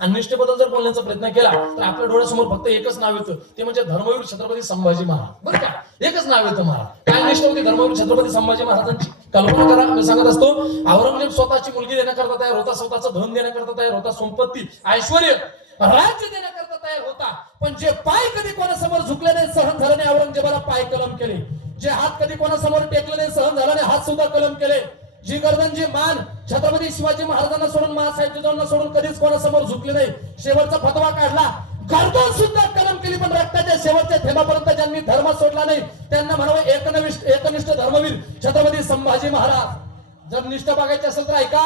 आणि निष्ठेबद्दल जर बोलण्याचा प्रयत्न केला तर आपल्या डोळ्यासमोर फक्त एकच नाव येतं, ते म्हणजे धर्मवीर छत्रपती संभाजी महाराज. बरं का, एकच नाव येतं महाराज. काय निष्ठा होती धर्मवीर छत्रपती संभाजी महाराजांची? कल्पना करा. मी सांगत असतो, औरंगजेब स्वतःची मुलगी देण्याकरता तयार होता, स्वतःचं धन देण्याकरता तयार होता, संपत्ती ऐश्वर राज्य देण्याकरता तयार होता, पण जे पाय कधी कोणासमोर झुकले नाही, सहन झालं नाही, औरंगजेबाला पाय कलम केले. जे हात कधी कोणासमोर टेकले नाही, सहन झाला नाही, हात सुद्धा कलम केले. जी गर्दन जी मान छत्रपती शिवाजी महाराजांना सोडून, महासाहेब जिजाऊंना सोडून कधीच कोणासमोर झुकली नाही. शेवटचा फतवा काढला, गर्दन सुद्धा कलम केली, पण रक्ताच्या शेवटच्या थेंबापर्यंत ज्यांनी धर्म सोडला नाही त्यांना म्हणावं एकनिष्ठ धर्मवीर छत्रपती संभाजी महाराज. जर निष्ठा बघायची असेल तर ऐका,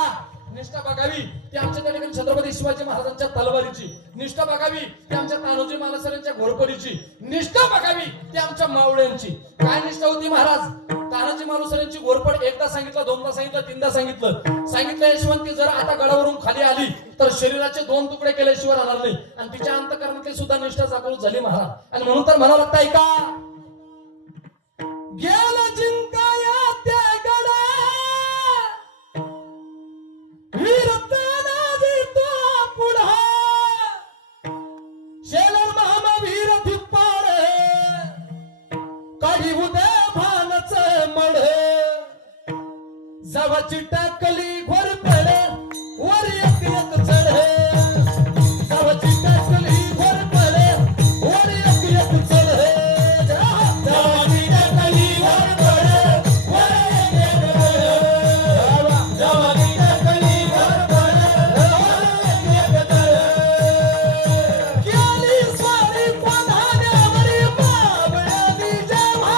निष्ठा बघावी ती आमच्या त्या ठिकाणी छत्रपती शिवाजी महाराजांच्या तलवारीची, निष्ठा बघावी ती आमच्या तानोजी मालसऱ्यांच्या घोरपडीची, निष्ठा बघावी ती आमच्या मावळ्यांची. काय निष्ठा होती महाराज? तानाजी मालुसऱ्यांची घोरपड एकदा सांगितलं, दोनदा सांगितलं, तीनदा सांगितलं यशवंती जर आता गडावरून खाली आली तर शरीराचे 2 तुकडे केल्याशिवाय राहणार नाही. आणि तिच्या अंतःकरणातली सुद्धा निष्ठा जागृत झाली महाराज. आणि म्हणून तर म्हणावं लागतं, ऐका, गेला जिंकाया त्या गडा वीर तानाजी तो पुढा, शेलर महावीर धिप्पाड काढी उदे भानच मढ, जावाची टाकली घोरपड वर एक एक चढ, जावाची टाकली घोरपड वर एक एक चढ, जावाची टाकली घोरपड वर एक एक चढ, जावाची टाकली घोरपड वर एक एक चढ, केली स्वारी कोणाऱ्यावरी मावळ्यांनी जेव्हा,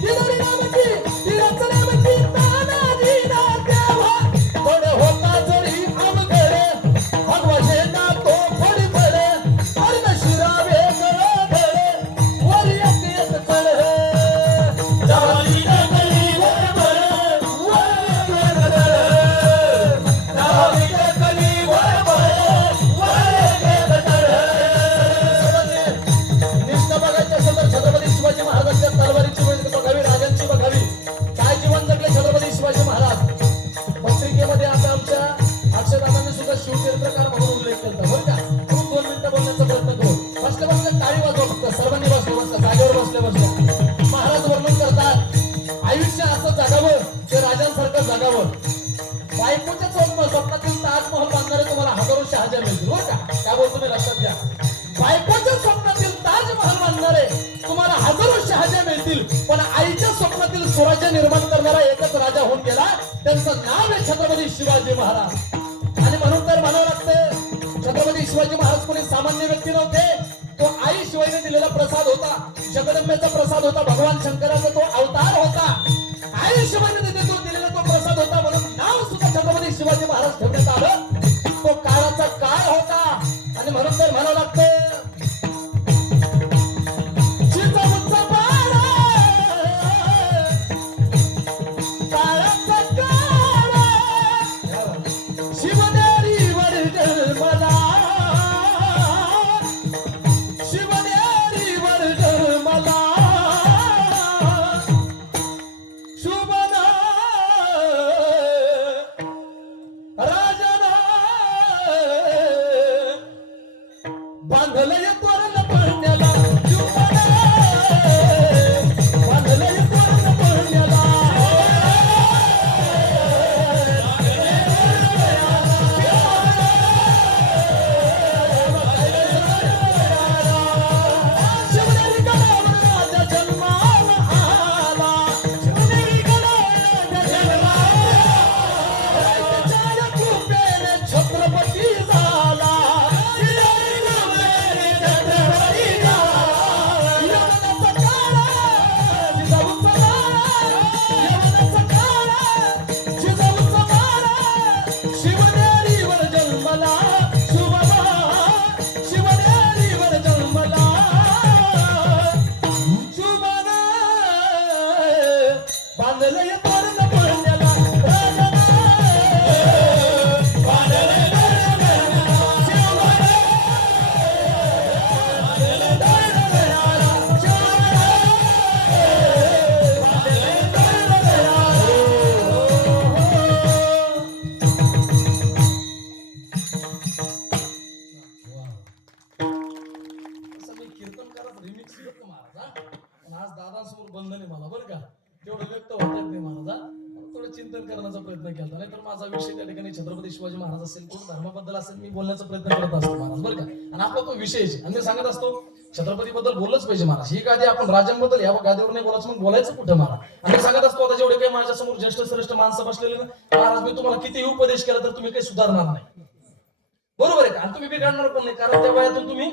किनारी नामची तिरच नामची तानाजी ना देवा, थोडे होता जरी अवघडे भगवाजे ना तो फडी पडे, अर्ण शिरावे गळधडे वर एक एक चढ, जावाची टाकली घोरपड वर एक एक चढ, जावाची टाकली घोरपड वर एक एक चढ. निष्ठा बघायची असेल तर छत्रपती शिवाजी महाराजांच्या तलवारीची बघावी, राजांची बघावी. काय जीवन जगले छत्रपती शिवाजी महाराज. पत्रिकेमध्ये आता आमच्या अक्षरदादांनी सुद्धा शिवचरित्रकार म्हणून उल्लेख केला, बरं का. खूप 2 मिनिटं बोलण्याचा प्रयत्न करू. बसले टाळी वाजवा फक्त, सर्वांनी बसले जागेवर बसले. महाराज वर्णन करतात, आयुष्य असं जगावं ते राजांसारखं जगावं. बायकोच्या स्वप्नातील ताजमहल बांधणारे तुम्हाला हजारो शहाजा मिळतील, बरं का. काय बोलतो मी, लक्षात घ्या. बायकोच्या स्वप्नातील ताजमहल बांधणारे तुम्हाला हजारो शहाजा मिळतील, पण आईच्या स्वप्नातील स्वराज्य निर्माण करणारा एकच राजा होऊन गेला, त्यांचं नाव आहे छत्रपती शिवाजी महाराज. आणि म्हणून तर म्हणावं लागतं, छत्रपती शिवाजी महाराज कोणी सामान्य व्यक्ती नव्हते. तो आई शिवाजीने दिलेला प्रसाद होता, जगदंबेचा प्रसाद होता, भगवान शंकराचा तो अवतार होता, आई शिवाजीने तो दिलेला तो प्रसाद होता. म्हणून नाव सुद्धा छत्रपती शिवाजी महाराज ठेवण्यात आलं. तो काळाचा काळ होता. आणि म्हणून तर म्हणावं लागतं, जिजाऊचा बाळा, काळाचा काळ, शिवनेरीवर जन्मला, शिवनेरीवर जन्मला, शिवाजी महाराज असेल कोण धर्माबद्दल असेल मी बोलण्याचा प्रयत्न करत असतो महाराज बरं का. आणि आपला तो विषय आहे आणि मी सांगत असतो छत्रपती बद्दल बोललंच पाहिजे महाराज. ही गादी आपण राजांबद्दल या गादीवर नाही बोलायचं मग बोलायचं कुठं महाराज. आणि मी सांगत असतो आता जेवढे काही माझ्या समोर ज्येष्ठ श्रेष्ठ माणसं बसलेले ना महाराज मी तुम्हाला कितीही उपदेश केला तर तुम्ही काही सुधारणार नाही. बरोबर आहे का. आणि तुम्ही बिघडणार पण नाही कारण त्या वयातून तुम्ही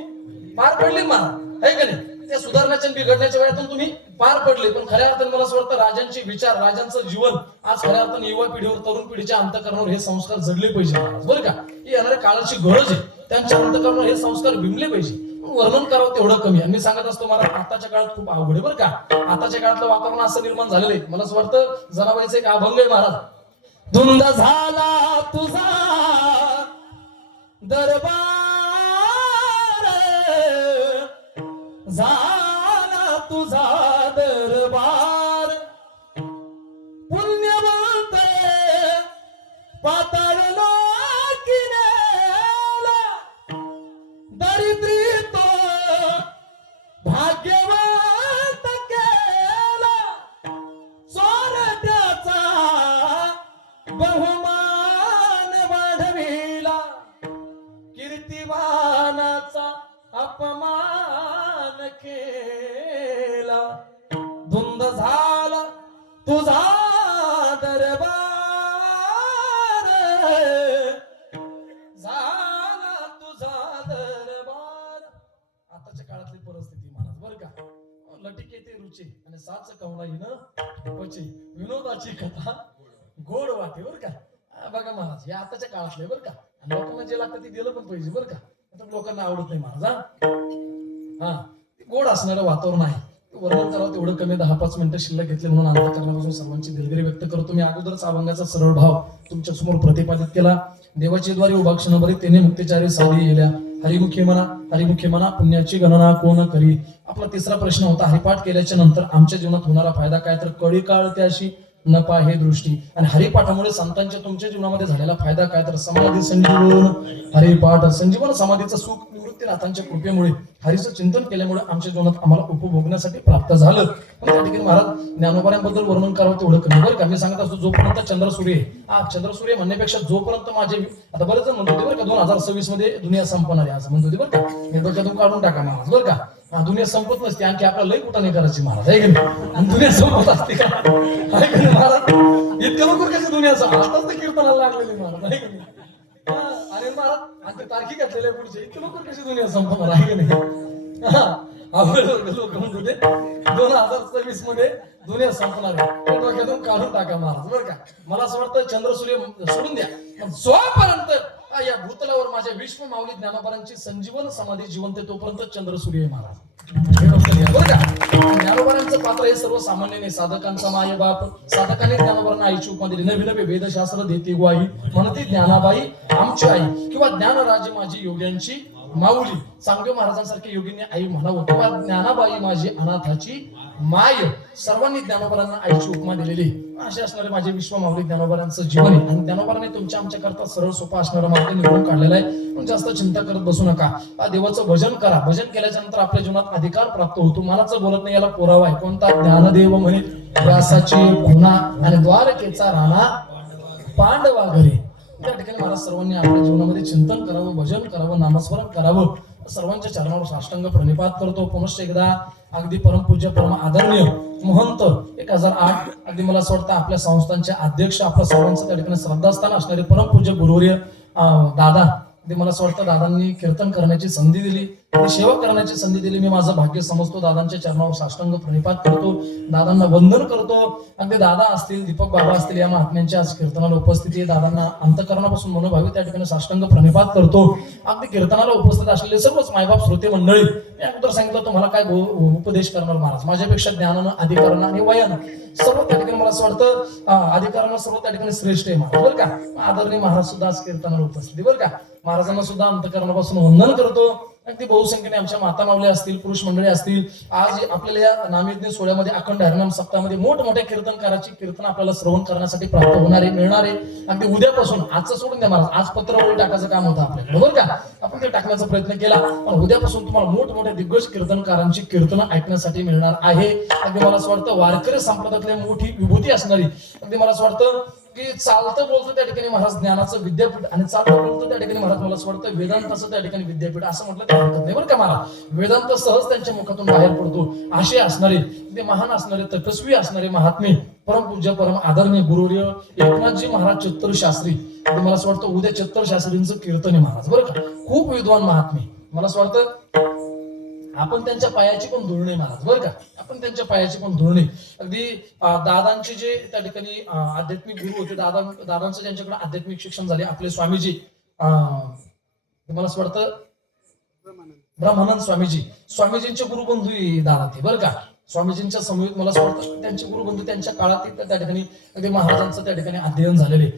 पार पडले महाराज आहे का नाही. त्या सुधारण्याच्या बिघडण्याच्या वयातून तुम्ही पार पडले. पण खऱ्या अर्थाने मला असं वाटतं राजांचे विचार राजांचं जीवन आज खऱ्या अर्थाने युवा पिढीवर तरुण पिढीच्या अंतःकरणावर हे संस्कार जडले पाहिजे महाराज बरं का. ही येणाऱ्या काळाची गरज आहे. त्यांच्या अंतःकरणावर हे संस्कार बिंबले पाहिजे. वर्णन करावं तेवढं कमी. आणि मी सांगत असतो मला आताच्या काळात खूप अवघड आहे बरं का. आताच्या काळातलं वातावरण असं निर्माण झालेलं आहे मला असं वाटतं जनाबाईचं एक अभंग आहे महाराज. धुंद झाला तुझा दरबार झाला तुझा दरबार पुण्यवंत पाताळ लोकिनेला दरिद्री तो भाग्यवंत केला चोरट्याचा बहुमान वाढविला कीर्तिवानाचा अपमान केला. धुंद झाला तुझा दरबार झाला तुझा दरबार. आताच्या काळातली परिस्थिती महाराज बरं का. लटिके ते रुचे आणि साच कवडा हिनं पचे विनोदाची कथा गोड वाटे बरं का. बघा महाराज हे आताच्या काळातले बरं का. आणि लोकांना जे लागतं ते दिलं पण पाहिजे बरं का. आता लोकांना आवडत नाही महाराज हा गोड असणारं वातावरण आहे. वर्णन करावं तेवढं कमी 10-5 मिनिटं शिल्लक घेतले म्हणून अंतःकरणापासून सर्वांची दिलगिरी व्यक्त करतो. मी अगोदरच अभंगाचा सरळ भाव तुमच्या समोर प्रतिपादित केला. देवाची द्वारे उभा क्षणभरी तेने मुक्तेचारी साधी येल्या हरिमुखी म्हणा पुण्याची गणना कोण करी. आपला तिसरा प्रश्न होता हरिपाठ केल्याच्या नंतर आमच्या जीवनात होणारा फायदा काय तर कळी काळ त्याशी न पाहे दृष्टी. आणि हरिपाठामुळे संतांच्या तुमच्या जीवनामध्ये झालेला फायदा काय तर समाधी संजीवन हरिपाठ संजीवन समाधीचं सुख निवृत्तीनाथांच्या कृपेमुळे हरीचं चिंतन केल्यामुळे आमच्या जीवनात आम्हाला उपभोगण्यासाठी प्राप्त झालं. पण त्या ठिकाणी महाराज ज्ञानोबाऱ्यांबद्दल वर्णन करावं तेवढं कमी बरं का. मी सांगत असतो जोपर्यंत चंद्रसूर्य चंद्रसूर्य म्हणण्यापेक्षा जोपर्यंत माझे आता बरेच जण म्हणत होते बरं का 2026 मध्ये दुनिया संपणार आहे असं म्हणत होते बरं का. हे डोक्यातून काढून टाका महाराज बरं का. दुनिया संपत नसते आणखी आपल्याला लई कुठं नाही करायची महाराज आहे की नाही. आणि दुनिया संपत असते का आहे की नाही महाराज. इतकं लवकर कशी दुनिया आताच तर कीर्तनाला लागलेली महाराज आहे की नाही. अरे महाराज आणि तारखी घातलेल्या पुढचे इतकं लवकर कशी दुनिया संपणार आहे की नाही. लोक म्हणत होते 2026 मध्ये दुनिया संपणार आहे डोक्यातून काढून टाका महाराज बरं का. मला असं वाटतं चंद्रसूर्य सोडून द्या जोपर्यंत या भूतलावर माझ्या विश्व माऊली ज्ञानोबारांची संजीवन समाधी जिवंत तोपर्यंत चंद्रसूर्य महाराज बरं का. ज्ञानोबारांचं पात्र हे सर्व सामान्य नाही. साधकांचा माय बाप साधकांनी ज्ञानोबारांना आईची उपमा दिली. नवी नवी वेदशास्त्र देते ग्वाही म्हणते ज्ञानाबाई आमची आई किंवा ज्ञानराजे माझी योग्यांची माऊली. सांगवे महाराजांसारखे योगींनी आई म्हणावं किंवा ज्ञानाबाई माझी अनाथाची माय. सर्वांनी ज्ञानोबारांना आईची उपमा दिलेली. असे असणारे माझे विश्व माऊली ज्ञानोबारांचं जीवन आहे. आणि ज्ञानोबारांनी तुमच्या आमच्या करता सरळ सोपा असणारा मार्ग निवडून काढलेला आहे. पण जास्त चिंता करत बसू नका. देवाचं भजन करा. भजन केल्याच्या नंतर आपल्या जीवनात अधिकार प्राप्त होतो. मनाचं बोलत नाही याला पुरावा आहे. कोणता ज्ञानदेव म्हणे व्यासाची खुणा आणि द्वारकेचा राणा पांडवा घरी. त्या ठिकाणी मला सर्वांनी आपल्या जीवनामध्ये चिंतन करावं भजन करावं नामस्मरण करावं. सर्वांच्या चरणावर साष्टांग प्रणिपात करतो. पुनश्च एकदा अगदी परमपूज्य परम आदरणीय महंत 1008 अगदी मला असं वाटतं आपल्या संस्थांचे अध्यक्ष आपल्या सर्वांचं त्या ठिकाणी श्रद्धास्थान असणारे परमपूज्य गुरुवर्य दादा ते मला असं वाटतं दादांनी कीर्तन करण्याची संधी दिली सेवा करण्याची संधी दिली. मी माझं भाग्य समजतो. दादांच्या चरणावर साष्टांग प्रणिपात करतो. दादांना वंदन करतो. अगदी दादा असतील दीपक बाबा असतील या महात्म्यांच्या आज कीर्तनाला उपस्थिती आहे. दादांना अंतःकरणापासून मनोभावे त्या ठिकाणी साष्टांग प्रणिपात करतो. अगदी कीर्तनाला उपस्थित असलेले सर्वच मायबाप श्रोते मंडळी मी अगोदर सांगितलं तुम्हाला काय उपदेश करणार महाराज. माझ्यापेक्षा ज्ञानानं अधिकारानं आणि वयानं सर्व त्या ठिकाणी मला असं वाटतं अधिकारानं सर्व त्या ठिकाणी श्रेष्ठ आहे महाराज बरं का. आदरणीय महाराज सुद्धा आज कीर्तनाला उपस्थित बरं का. महाराजांना सुद्धा अंतःकरणापासून वंदन करतो. अगदी बहुसंख्येने आमच्या माता मावल्या असतील पुरुष मंडळी असतील. आज आपल्याला या नामयज्ञ सोहळ्यामध्ये अखंड हरिनाम सप्ताहामध्ये मोठमोठ्या कीर्तनकाराची कीर्तन आपल्याला श्रवण करण्यासाठी प्राप्त होणारे मिळणारे. अगदी उद्यापासून आजचं सोडून द्या महाराज. आज पत्रावळी टाकायचं काम होतं आपल्याकडे बरं का. आपण ते टाकण्याचा प्रयत्न केला पण उद्यापासून तुम्हाला मोठमोठ्या दिग्गज कीर्तनकारांची कीर्तनं ऐकण्यासाठी मिळणार आहे. अगदी मला असं वाटतं वारकरी संप्रदायातली मोठी विभूती असणारी अगदी मला असं वाटतं की चालतं बोलतं त्या ठिकाणी महाराज ज्ञानाचं विद्यापीठ आणि चालतं बोलतं त्या ठिकाणी महाराज मला असं वाटतं वेदांताचं त्या ठिकाणी विद्यापीठ असं म्हटलं तर हरकत नाही बरं का महाराज. वेदांत सहज त्यांच्या मुखातून बाहेर पडतो असे असणारे ते महान असणारे तपस्वी असणारे महात्मे परमपूज्य परम आदरणीय गुरुवर्य एकनाथजी महाराज चत्तर शास्त्री. मला असं वाटतं उद्या चत्तर शास्त्रींचं कीर्तन आहे महाराज बरं का. खूप विद्वान महात्मे. मला असं वाटतं आपण त्यांच्या पायाची पण धुळणे महाराज बरं का. आपण त्यांच्या पायाची पण धुळणे. अगदी दादांचे जे त्या ठिकाणी आध्यात्मिक गुरु होते दादांचं ज्यांच्याकडे आध्यात्मिक शिक्षण झाले आपले स्वामीजी मला असं वाटतं ब्रह्मानंद स्वामीजींचे गुरुबंधू दादा ते बरं का. स्वामीजींच्या समवेत मला असं वाटतं त्यांचे गुरुबंधू त्यांच्या काळात त्या ठिकाणी अगदी महाराजांचं त्या ठिकाणी अध्ययन झालेले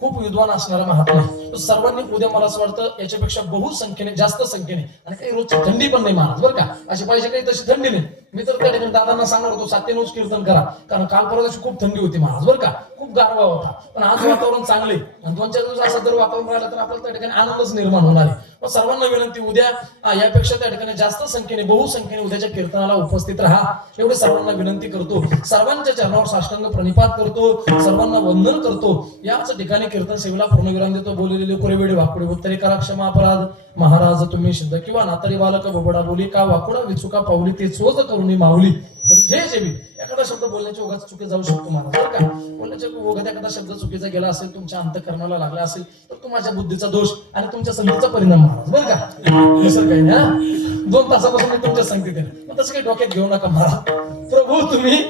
खूप विद्वान असणारा महात्मा. सर्वांनी उद्या मला असं वाटतं याच्यापेक्षा बहुसंख्येने जास्त संख्येने आणि काही रोजची थंडी पण नाही महाराज बरं का. अशी पाहिजे काही तशी थंडी नाही. मी तर त्या ठिकाणी दादांना सांगणार होतो 7 रोज कीर्तन करा कारण काल परवा दिवशी खूप थंडी होती महाराज बरं का. खूप गारवा होता पण आज वातावरण चांगले आणि 2-4 दिवस असं जर वातावरण राहिलं तर आपल्याला त्या ठिकाणी आनंदच निर्माण होणार आहे. मग सर्वांना विनंती उद्या यापेक्षा त्या ठिकाणी जास्त संख्येने बहुसंख्येने उद्याच्या कीर्तनाला उपस्थित राहा एवढे सर्वांना विनंती करतो. सर्वांच्या चरणावर साष्टांग प्रणिपात करतो. सर्वांना वंदन करतो. याच ठिकाणी कीर्तन सेवेला पूर्णविराम देतो. बोललेले कुरेवेडे वाकुडे उत्तरे करा क्षमा अपराध महाराज तुम्ही शुद्ध किंवा नातरी बालक बबडा बोली का वाकुडा विचुका पावली ते चोज करुणी माऊली तरी हे जेवी. एखादा शब्द बोलण्याच्या ओघात चुकी जाऊ शकतो महाराज बरं का. बोलण्याच्या ओघात एखादा शब्द चुकीचा गेला असेल तुमच्या अंतःकरणाला लागला असेल तर तो माझ्या बुद्धीचा दोष आणि तुमच्या संगीतचा परिणाम महाराज बरं का. दुसरं काही ना 2 तासापासून मी तुमच्या संगीत आहे मग तसं काही डोक्यात घेऊ नका महाराज. प्रभू तुम्ही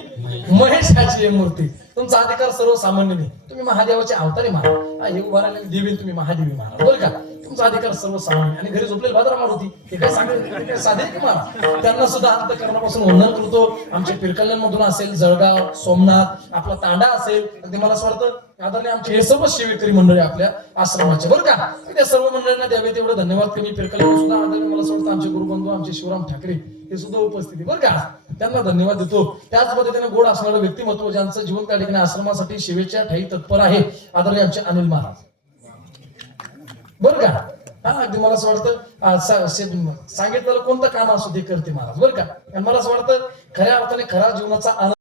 महेशाची मूर्ती तुमचा अधिकार सर्वसामान्य नाही. तुम्ही महादेवाचे अवतारी महाराज. हे उभा राहिलेली देवी तुम्ही महादेवी महाराज बरं का. तुमचा अधिकार सर्वसामान्य आणि घरी झोपलेली भाद्रा मारुती हे काय सांगितलं काय साधे की महाराज. त्यांना सुद्धा अंतःकरणापासून वंदन करतो. आमच्या पिरकल्याण मधून असेल जळगाव सोमनाथ आपला तांडा असेल ते मला असं वाटतं आदरणीय आमचे हे सर्व सेवेकरी मंडळी आपल्या आश्रमाचे बरं का. त्या सर्व मंडळींना द्यावे तेवढं धन्यवाद. कमी पिरकल्याण सुद्धा आदरणीय मला असं वाटतं आमचे गुरुबंधू आमचे शिवराम ठाकरे हे सुद्धा उपस्थिती बरं का. त्यांना धन्यवाद देतो. त्याच पद्धतीने गोड असणारं व्यक्तिमत्व ज्यांचं जीवन त्या ठिकाणी आश्रमासाठी सेवेच्या ठाई तत्पर आहे आदरणीय आमचे अनिल महाराज बरं का. हा अगदी मला असं वाटतं सांगितलेलं कोणतं काम असू ते करते महाराज बरं का. आणि मला असं वाटतं खऱ्या अर्थाने खरा जीवनाचा आनंद